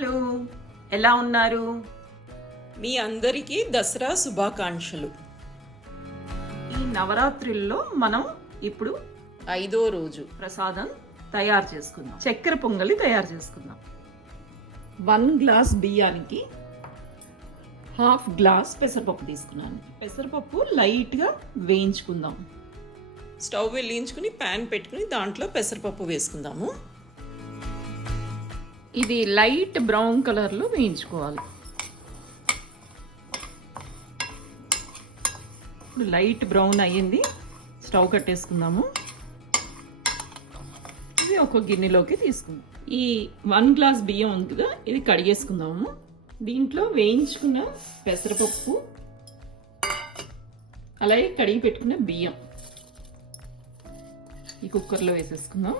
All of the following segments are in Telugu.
హలో ఎలా ఉన్నారు? మీ అందరికీ దసరా శుభాకాంక్షలు. ఈ నవరాత్రుల్లో మనం ఇప్పుడు ఐదో రోజు. ప్రసాదం తయారు చేసుకుందాం. చక్కెర పొంగలి తయారు చేసుకుందాం. వన్ గ్లాస్ బియ్యానికి హాఫ్ గ్లాస్ పెసరపప్పు తీసుకున్నాను. పెసరపప్పు లైట్గా వేయించుకుందాం. స్టవ్ వెలిగించుకుని ప్యాన్ పెట్టుకుని దాంట్లో పెసరపప్పు వేసుకుందాము. ఇది లైట్ బ్రౌన్ కలర్లో వేయించుకోవాలి. ఇప్పుడు లైట్ బ్రౌన్ అయ్యింది. స్టవ్ కట్టేసుకుందాము. ఇది ఒక గిన్నెలోకి తీసుకుందాం. ఈ వన్ గ్లాస్ బియ్యం ఉంది కదా ఇది కడిగేసుకుందాము. దీంట్లో వేయించుకున్న పెసరపప్పు అలాగే కడిగి పెట్టుకున్న బియ్యం. ఈ కుక్కర్లో వేసేసుకుందాం.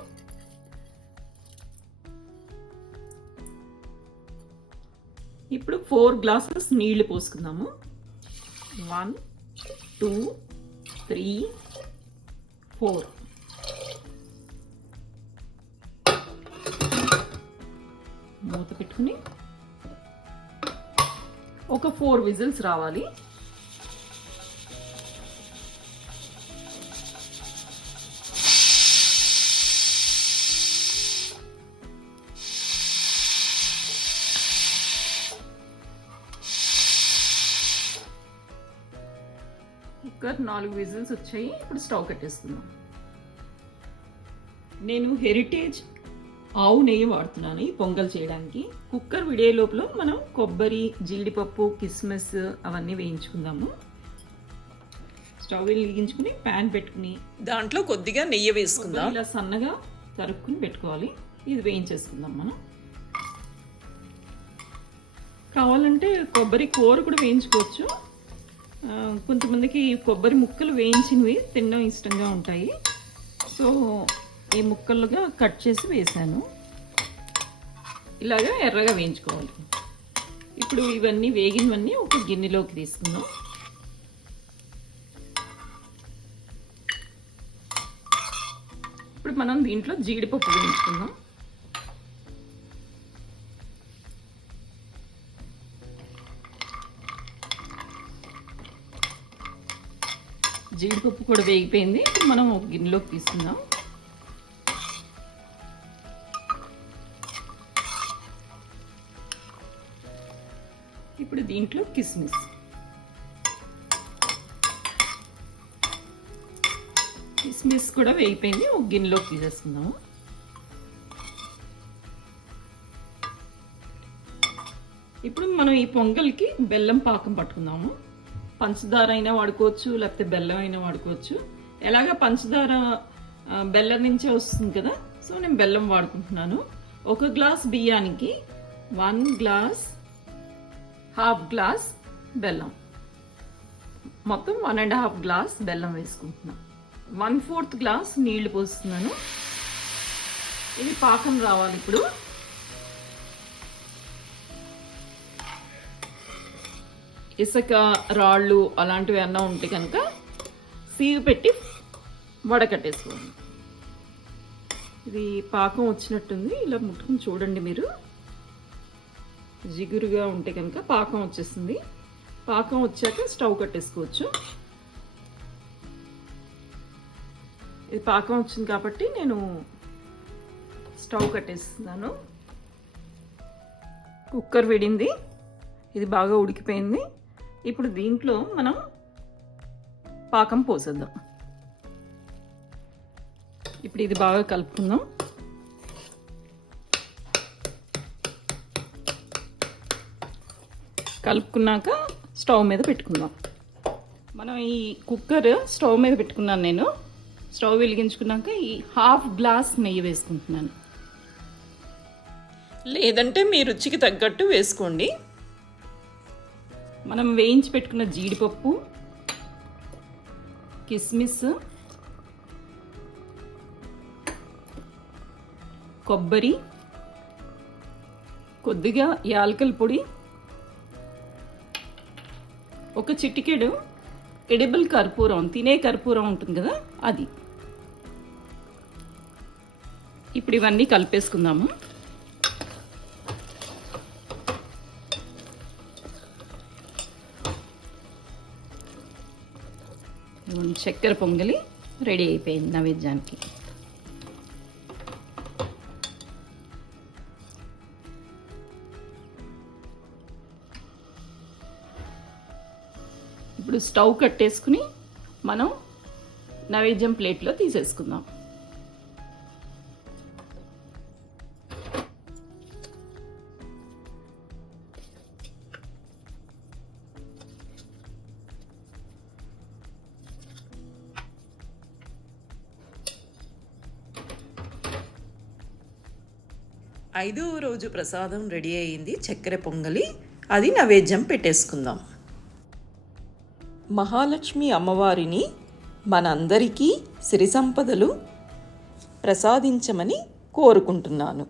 ఇప్పుడు ఫోర్ గ్లాసెస్ నీళ్ళు పోసుకుందాము. One two three four. మూత పెట్టుకుని ఒక ఫోర్ విజిల్స్ రావాలి. కుక్కర్ నాలుగు విజిల్స్ వచ్చాయి. ఇప్పుడు స్టవ్ కట్టేసుకుందాం. నేను హెరిటేజ్ ఆవు నెయ్యి వాడుతున్నాను ఈ పొంగల్ చేయడానికి. కుక్కర్ విడే లోపల మనం కొబ్బరి జీడిపప్పు కిస్మిస్ అవన్నీ వేయించుకుందాము. స్టవ్ వెలిగించుకుని ప్యాన్ పెట్టుకుని దాంట్లో కొద్దిగా నెయ్యి వేసుకుందాం. ఇలా సన్నగా తరుక్కుని పెట్టుకోవాలి. ఇది వేయించేసుకుందాం మనం. కావాలంటే కొబ్బరి కూర కూడా వేయించుకోవచ్చు. కొంతమందికి కొబ్బరి ముక్కలు వేయించినవి తినడం ఇష్టంగా ఉంటాయి. సో ఈ ముక్కలుగా కట్ చేసి వేసాను ఇలాగా ఎర్రగా వేయించుకోవాలి. ఇప్పుడు ఇవన్నీ వేగినవన్నీ ఒక గిన్నెలోకి తీసుకుందాం. ఇప్పుడు మనం దీంట్లో జీడిపప్పు వేయించుకుందాం. జీడిపప్పు కూడా వేగిపోయింది. ఇప్పుడు మనం ఒక గిన్నెలోకి తీసుకుందాం. ఇప్పుడు దీంట్లో కిస్మిస్. కిస్మిస్ కూడా వేగిపోయింది. ఒక గిన్నెలోకి తీసేసుకుందాము ఇప్పుడు మనం ఈ పొంగల్కి బెల్లం పాకం పట్టుకుందాము. పంచదార అయినా వాడుకోవచ్చు లేకపోతే బెల్లం అయినా వాడుకోవచ్చు. ఎలాగ పంచదార బెల్లం నుంచే వస్తుంది కదా? సో నేను బెల్లం వాడుకుంటున్నాను. ఒక గ్లాస్ బియ్యానికి వన్ గ్లాస్ హాఫ్ గ్లాస్ బెల్లం. మొత్తం వన్ అండ్ హాఫ్ గ్లాస్ బెల్లం వేసుకుంటున్నాను వన్ ఫోర్త్ గ్లాస్ నీళ్ళు పోస్తున్నాను. ఇది పాకం రావాలి ఇప్పుడు. ఇసుక రాళ్ళు అలాంటివి అన్నా ఉంటే కనుక సీవి పెట్టి వడకట్టేసుకోండి. ఇది పాకం వచ్చినట్టుంది. ఇలా ముట్టుకుని చూడండి మీరు. జిగురుగా ఉంటే కనుక పాకం వచ్చేస్తుంది పాకం వచ్చాక స్టవ్ కట్టేసుకోవచ్చు. ఇది పాకం వచ్చింది కాబట్టి నేను స్టవ్ కట్టేస్తున్నాను. కుక్కర్ విడింది. ఇది బాగా ఉడికిపోయింది. ఇప్పుడు దీంట్లో మనం పాకం పోసేద్దాం. ఇప్పుడు ఇది బాగా కలుపుకుందాం. కలుపుకున్నాక స్టవ్ మీద పెట్టుకుందాం. మనం ఈ కుక్కర్ స్టవ్ మీద పెట్టుకున్నాను నేను. స్టవ్ వెలిగించుకున్నాక ఈ హాఫ్ గ్లాస్ నెయ్యి వేసుకుంటున్నాను. లేదంటే మీ రుచికి తగ్గట్టు వేసుకోండి. మనం వేయించి పెట్టుకున్న జీడిపప్పు కిస్మిస్ కొబ్బరి కొద్దిగా యాలకల పొడి ఒక చిటికెడు ఎడిబుల్ కర్పూరం తినే కర్పూరం ఉంటుంది కదా అది. ఇప్పుడు ఇవన్నీ కలిపేసుకుందాము. చక్కెర పొంగలి రెడీ అయిపోయింది నైవేద్యానికి. ఇప్పుడు స్టవ్ కట్టేసుకుని మనం నైవేద్యం ప్లేట్లో తీసేసుకుందాం. ఐదవ రోజు ప్రసాదం రెడీ అయింది చక్కెర పొంగలి అది నైవేద్యం పెట్టేసుకుందాం. మహాలక్ష్మి అమ్మవారిని మనందరికీ సిరి సంపదలు ప్రసాదించమని కోరుకుంటున్నాను.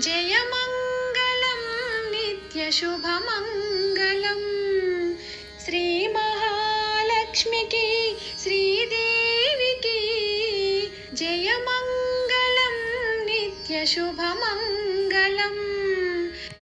జయమంగళం నిత్యశుభమంగళం శ్రీమహాలక్ష్మికి మహాలక్ష్మికి జయమంగళం నిత్యశుభమంగళం